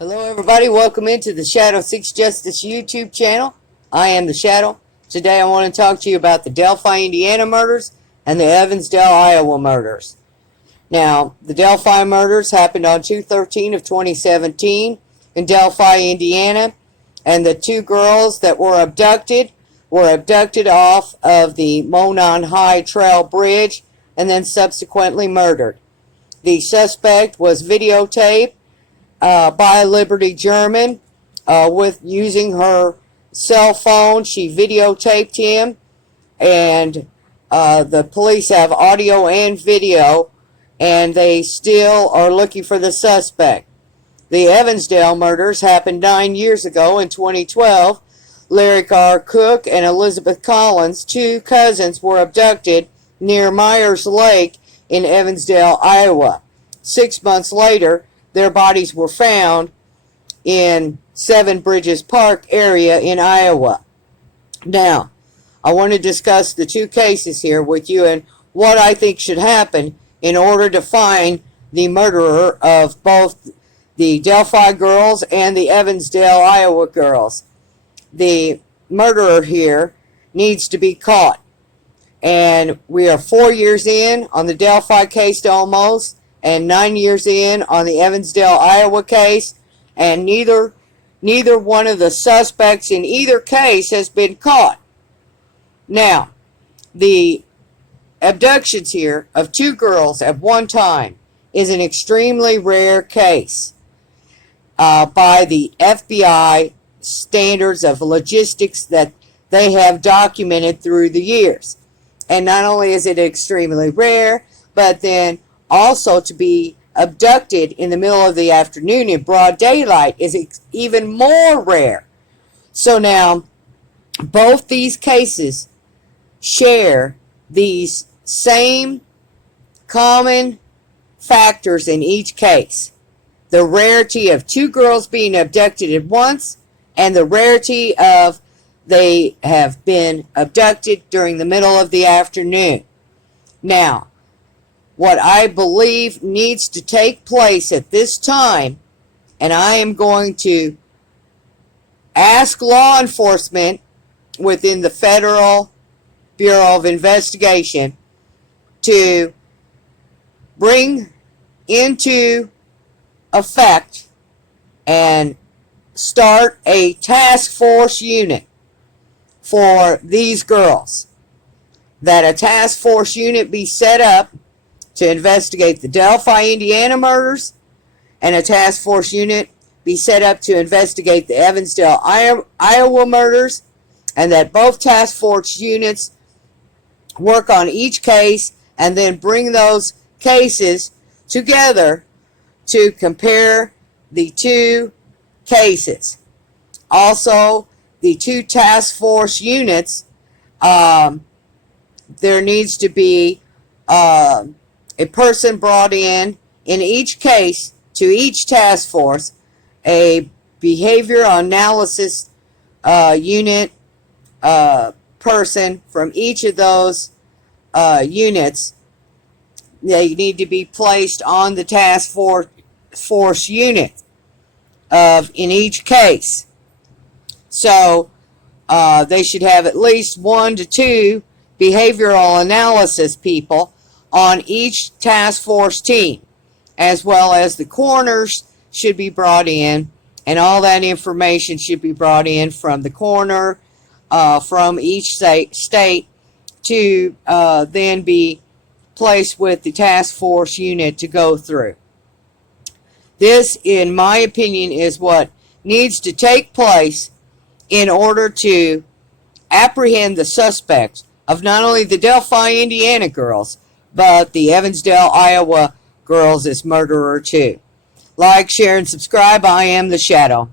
Hello everybody, welcome into the Shadow Seeks Justice YouTube channel. I am the Shadow. Today I want to talk to you about the Delphi, Indiana murders and the Evansdale, Iowa murders. Now, the Delphi murders happened on 2/13 of 2017 in Delphi, Indiana, and the two girls that were abducted off of the Monon High Trail Bridge and then subsequently murdered. The suspect was videotaped by Liberty German with using her cell phone. She videotaped him, and the police have audio and video, and they still are looking for the suspect. The Evansdale murders happened 9 years ago in 2012. Larry R. Cook and Elizabeth Collins, two cousins, were abducted near Myers Lake in Evansdale, Iowa. 6 months later, their bodies were found in Seven Bridges Park area in Iowa. Now, I want to discuss the two cases here with you and what I think should happen in order to find the murderer of both the Delphi girls and the Evansdale, Iowa girls. The murderer here needs to be caught. And we are 4 years in on the Delphi case almost, and 9 years in on the Evansdale, Iowa case, and neither one of the suspects in either case has been caught. Now, the abductions here of two girls at one time is an extremely rare case by the FBI standards of logistics that they have documented through the years. And not only is it extremely rare, but then also to be abducted in the middle of the afternoon in broad daylight is even more rare. So now, both these cases share these same common factors in each case. The rarity of two girls being abducted at once, and the rarity of they have been abducted during the middle of the afternoon. Now, what I believe needs to take place at this time, and I am going to ask law enforcement within the Federal Bureau of Investigation to bring into effect and start a task force unit for these girls. That a task force unit be set up to investigate the Delphi, Indiana murders, and a task force unit be set up to investigate the Evansdale, Iowa murders, and that both task force units work on each case and then bring those cases together to compare the two cases. Also, the two task force units, there needs to be a person brought in each case to each task force, a behavior analysis unit person from each of those units. They need to be placed on the task force unit in each case. So they should have at least 1 to 2 behavioral analysis people on each task force team, as well as the coroners should be brought in, and all that information should be brought in from the coroner from each state to then be placed with the task force unit to go through. This, in my opinion, is what needs to take place in order to apprehend the suspects of not only the Delphi, Indiana girls, but the Evansdale, Iowa girls as murderer too. Like, share, and subscribe. I am the Shadow.